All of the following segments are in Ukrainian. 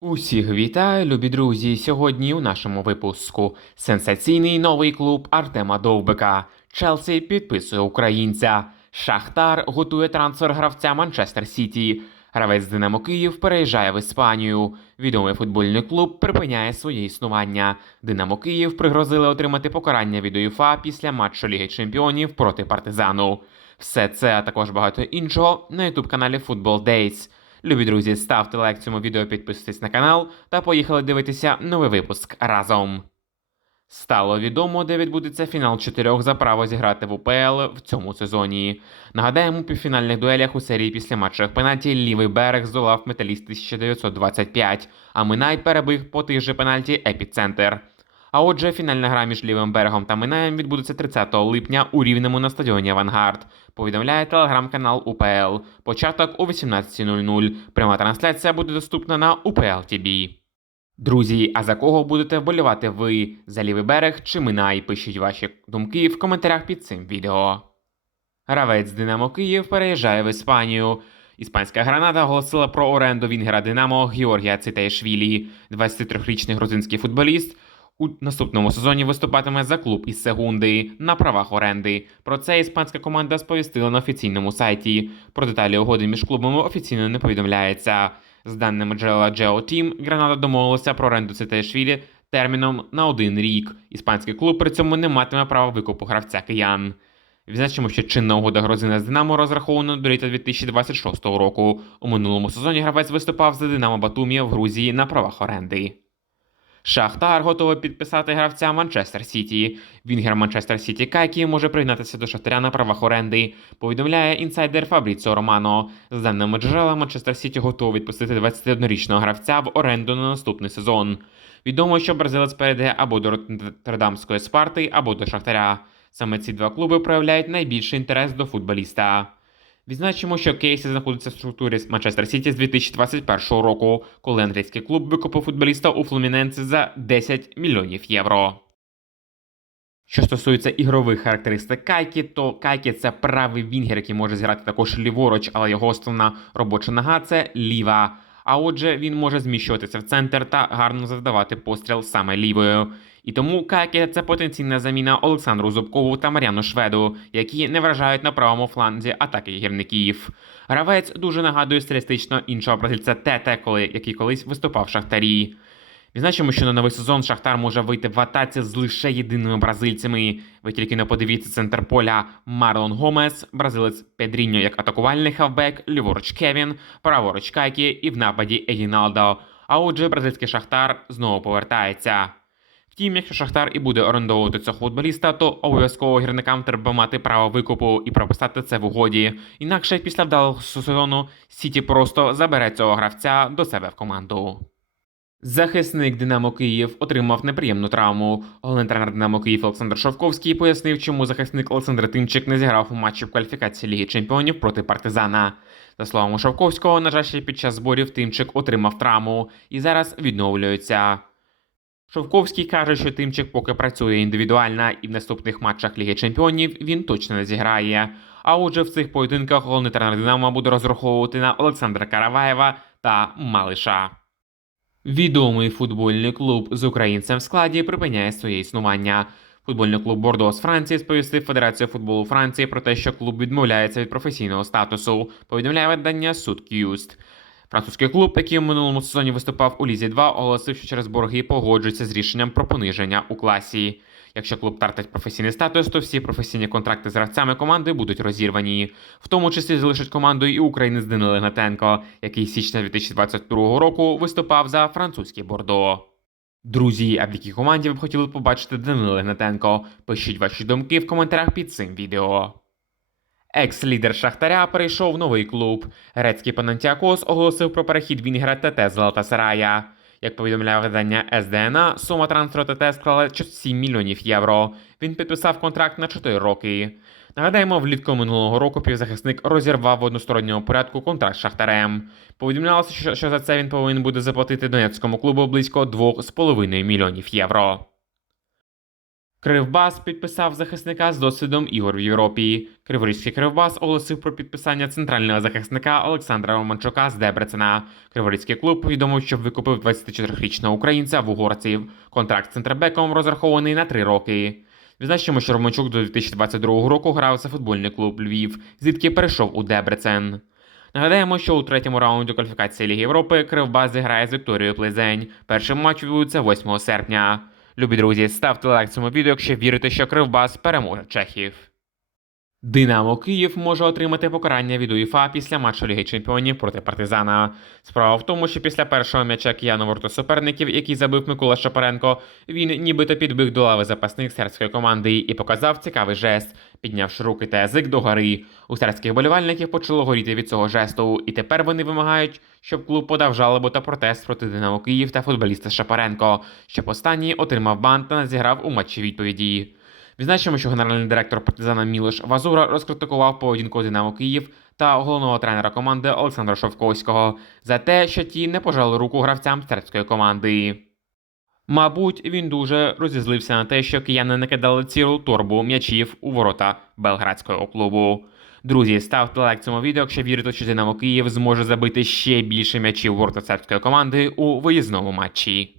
Усіх вітаю, любі друзі! Сьогодні у нашому випуску сенсаційний новий клуб Артема Довбика. Челсі підписує українця. Шахтар готує трансфер гравця Манчестер Сіті. Гравець Динамо Київ переїжджає в Іспанію. Відомий футбольний клуб припиняє своє існування. Динамо Київ пригрозили отримати покарання від УЄФА після матчу Ліги Чемпіонів проти партизану. Все це, а також багато іншого на ютуб каналі Football Days. Любі друзі, ставте лайк цьому відео, підписуйтесь на канал та поїхали дивитися новий випуск разом. Стало відомо, де відбудеться фінал чотирьох за право зіграти в УПЛ в цьому сезоні. Нагадаємо, у півфінальних дуелях у серії після матчевих пенальті лівий берег здолав металіст 1925, а Минай перебив по тих же пенальті епіцентр. А отже, фінальна гра між лівим берегом та Минаєм відбудеться 30 липня у Рівному на стадіоні Авангард. Повідомляє телеграм-канал УПЛ. Початок о 18.00. Пряма трансляція буде доступна на УПЛ TV. Друзі, а за кого будете вболівати ви? За лівий берег чи Минай? Пишіть ваші думки в коментарях під цим відео. Гравець Динамо Київ переїжджає в Іспанію. Іспанська граната оголосила про оренду Вінгера Динамо Георгія Цитаєшвілі. 23-річний грузинський футболіст у наступному сезоні виступатиме за клуб із Сегунди на правах оренди. Про це іспанська команда сповістила на офіційному сайті. Про деталі угоди між клубами офіційно не повідомляється. З даними джерела Geo Team, Гранада домовилася про оренду Цитаєшвілі терміном на один рік. Іспанський клуб при цьому не матиме права викупу гравця киян. Відзначимо, що чинна угода грузина з Динамо розрахована до літа 2026 року. У минулому сезоні гравець виступав за Динамо Батумія в Грузії на правах оренди. Шахтар готовий підписати гравця Манчестер Сіті. Вінгер Манчестер Сіті Кайкі може приєднатися до Шахтаря на правах оренди. Повідомляє інсайдер Фабріціо Романо. За даними джерела, Манчестер Сіті готовий відпустити 21-річного гравця в оренду на наступний сезон. Відомо, що бразилець перейде або до Роттердамської Спарти, або до Шахтаря. Саме ці два клуби проявляють найбільший інтерес до футболіста. Відзначимо, що Кейсі знаходиться в структурі Манчестер Сіті з 2021 року, коли англійський клуб викупив футболіста у Флуміненці за 10 мільйонів євро. Що стосується ігрових характеристик Кайкі, то Кайкі це правий вінгер, який може зіграти також ліворуч, але його основна робоча нога це ліва. А отже, він може зміщуватися в центр та гарно завдавати постріл саме лівою. І тому Кайкі це потенційна заміна Олександру Зубкову та Мар'яну Шведу, які не вражають на правому фланзі атаки гірників. Гравець дуже нагадує стилістично іншого бразильця Тете, коли який колись виступав в Шахтарі. Відзначимо, що на новий сезон Шахтар може вийти в атаці з лише єдиними бразильцями. Ви тільки не подивіться центр поля Марлон Гомес, бразилець Педріньо як атакувальний хавбек, ліворуч Кевін, праворуч Кайкі і в нападі Егіналдо. А отже, бразильський Шахтар знову повертається. Втім, якщо Шахтар і буде орендовувати цього футболіста, то обов'язково гірникам треба мати право викупу і прописати це в угоді. Інакше після вдалого сезону Сіті просто забере цього гравця до себе в команду. Захисник Динамо Київ отримав неприємну травму. Головний тренер Динамо Київ Олександр Шовковський пояснив, чому захисник Олександр Тимчик не зіграв у матчі в кваліфікації Ліги Чемпіонів проти партизана. За словами Шовковського, на жаль, під час зборів Тимчик отримав травму і зараз відновлюється. Шовковський каже, що Тимчик поки працює індивідуально і в наступних матчах Ліги Чемпіонів він точно не зіграє. А отже, в цих поєдинках головний тренер Динамо буде розраховувати на Олександра Караваєва та Малиша. Відомий футбольний клуб з українцем в складі припиняє своє існування. Футбольний клуб Бордо з Франції сповістив Федерацію футболу Франції про те, що клуб відмовляється від професійного статусу. Повідомляє видання Суд К'юст. Французький клуб, який у минулому сезоні виступав у Лізі 2, оголосив, що через борги погоджується з рішенням про пониження у класі. Якщо клуб втратить професійний статус, то всі професійні контракти з гравцями команди будуть розірвані. В тому числі залишить командою і українець Данило Ігнатенко, який з січня 2022 року виступав за французький бордо. Друзі, а в якій команді ви б хотіли побачити Данила Ігнатенко? Пишіть ваші думки в коментарях під цим відео. Екс-лідер Шахтаря перейшов в новий клуб. Грецький Панантіакос оголосив про перехід Вінгера ТТ з Галатасарая. Як повідомляє видання СДНА, сума трансферу ТТ склала 7 мільйонів євро. Він підписав контракт на 4 роки. Нагадаємо, влітку минулого року півзахисник розірвав в односторонньому порядку контракт з Шахтарем. Повідомлялося, що за це він повинен буде заплатити донецькому клубу близько 2,5 мільйонів євро. Кривбас підписав захисника з досвідом ігор в Європі. Криворізький Кривбас оголосив про підписання центрального захисника Олександра Романчука з Дебрецена. Криворізький клуб повідомив, що викупив 24-річного українця в угорців. Контракт з центрбеком розрахований на три роки. Відзначимо, що Романчук до 2022 року грав за футбольний клуб Львів, звідки перейшов у Дебрецен. Нагадаємо, що у третьому раунді кваліфікації Ліги Європи Кривбас зіграє з Вікторією Плезень. Перший матч відбудеться 8 серпня. Любі друзі, ставте лайк цьому відео, якщо вірите, що Кривбас переможе чехів. Динамо Київ може отримати покарання від УЄФА після матчу Ліги Чемпіонів проти партизана. Справа в тому, що після першого м'яча кияну ворту суперників, який забив Микола Шапаренко, він нібито підбіг до лави запасних сербської команди і показав цікавий жест, піднявши руки та язик догори. У сербських болівальників почало горіти від цього жесту, і тепер вони вимагають, щоб клуб подав жалобу та протест проти Динамо Київ та футболіста Шапаренко, щоб останній отримав бан та не зіграв у матчі відповіді. Відзначимо, що генеральний директор партизана Мілош Вазура розкритикував поведінку Динамо Київ та головного тренера команди Олександра Шовковського за те, що ті не пожали руку гравцям сербської команди. Мабуть, він дуже розізлився на те, що кияни не кидали цілу торбу м'ячів у ворота белградського клубу. Друзі, ставте лайк цьому відео, якщо вірите, що Динамо Київ зможе забити ще більше м'ячів ворота сербської команди у виїзному матчі.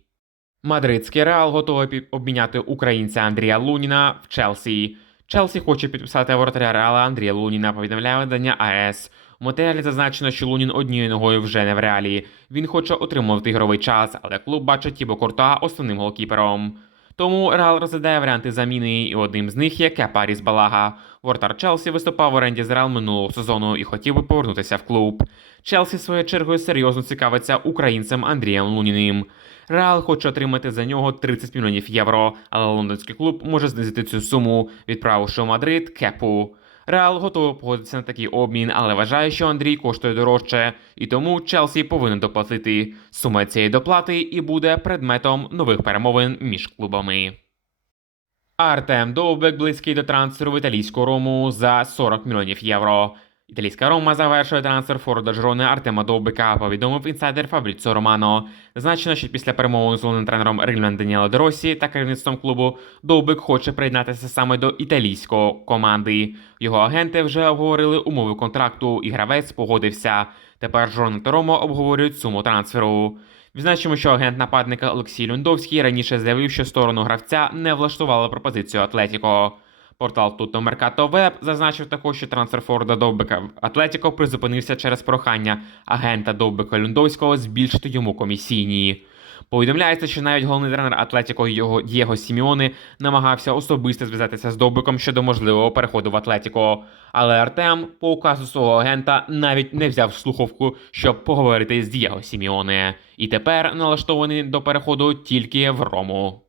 Мадридський реал готовий обміняти українця Андрія Луніна в Челсі. Челсі хоче підписати воротаря Реала Андрія Луніна, повідомляє видання АЕС. У матеріалі зазначено, що Лунін однією ногою вже не в реалі. Він хоче отримувати ігровий час, але клуб бачить Тібо Курта основним голкіпером. Тому Реал розглядає варіанти заміни, і одним з них є Кепаріс Балага. Вортар Челсі виступав в оренді з Реал минулого сезону і хотів би повернутися в клуб. Челсі своєю чергою серйозно цікавиться українцем Андрієм Луніним. Реал хоче отримати за нього 30 мільйонів євро, але лондонський клуб може знизити цю суму, відправивши у Мадрид кепу. Реал готовий погодитися на такий обмін, але вважає, що Андрій коштує дорожче, і тому Челсі повинен доплатити. Сума цієї доплати і буде предметом нових перемовин між клубами. Артем Довбек близький до трансферу в італійську рому за 40 мільйонів євро. Італійська Рома завершує трансфер форварда Жирони Артема Довбека, повідомив інсайдер Фабріцо Романо. Зазначено, що після перемови з головним тренером Рильман Даніело Деросі та керівництвом клубу Довбек хоче приєднатися саме до італійської команди. Його агенти вже обговорили умови контракту, і гравець погодився. Тепер Жорона та Рома обговорюють суму трансферу. Відзначимо, що агент нападника Олексій Люндовський раніше заявив, що сторону гравця не влаштувала пропозицію Атлетіко. Портал Tutto Mercato Web зазначив також, що трансфер Форда Довбека в Атлетіко призупинився через прохання агента Довбека Люндовського збільшити йому комісійні. Повідомляється, що навіть головний тренер Атлетіко його Дієго Сіміони намагався особисто зв'язатися з Довбиком щодо можливого переходу в Атлетіко. Але Артем, по указу свого агента, навіть не взяв слухавку, щоб поговорити з Дієго Сіміоне. І тепер налаштований до переходу тільки в Рому.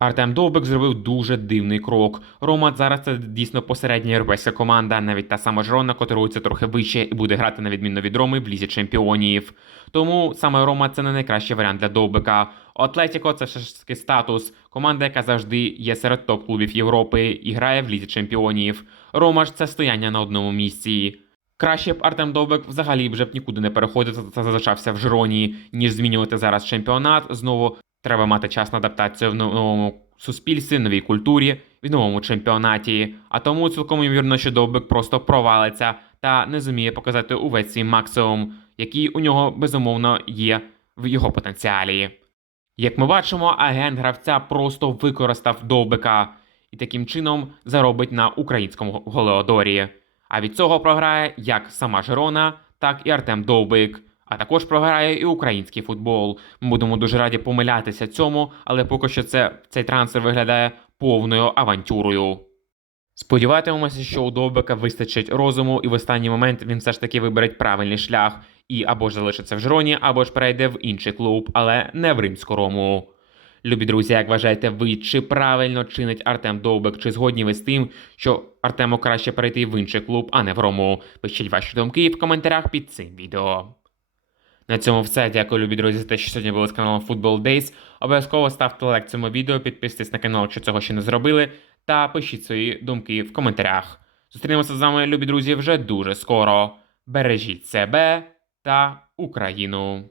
Артем Довбик зробив дуже дивний крок. Рома зараз це дійсно посередня європейська команда, навіть та сама Жирона котирується трохи вище і буде грати на відміну від Роми в лізі чемпіонів. Тому саме Рома це не найкращий варіант для Довбика. Атлетіко це все ж таки статус, команда, яка завжди є серед топ-клубів Європи і грає в лізі чемпіонів. Рома ж це стояння на одному місці. Краще б Артем Довбек взагалі вже б нікуди не переходив та залишався в Жироні, ніж змінювати зараз чемпіонат. Знову треба мати час на адаптацію в новому суспільстві, новій культурі, в новому чемпіонаті. А тому цілком ймовірно, що Довбек просто провалиться та не зуміє показати увесь свій максимум, який у нього безумовно є в його потенціалі. Як ми бачимо, агент гравця просто використав Довбека і таким чином заробить на українському Голеодорі. А від цього програє як сама Жирона, так і Артем Довбик. А також програє і український футбол. Будемо дуже раді помилятися цьому, але поки що це, цей трансфер виглядає повною авантюрою. Сподіватимемося, що у Довбика вистачить розуму, і в останній момент він все ж таки вибере правильний шлях і або ж залишиться в Жироні, або ж перейде в інший клуб, але не в римську рому. Любі друзі, як вважаєте ви, чи правильно чинить Артем Довбек, чи згодні ви з тим, що Артему краще перейти в інший клуб, а не в Рому? Пишіть ваші думки в коментарях під цим відео. На цьому все. Дякую, любі друзі, за те, що сьогодні були з каналом Football Days. Обов'язково ставте лайк цьому відео, підписуйтесь на канал, якщо цього ще не зробили, та пишіть свої думки в коментарях. Зустрінемося з вами, любі друзі, вже дуже скоро. Бережіть себе та Україну!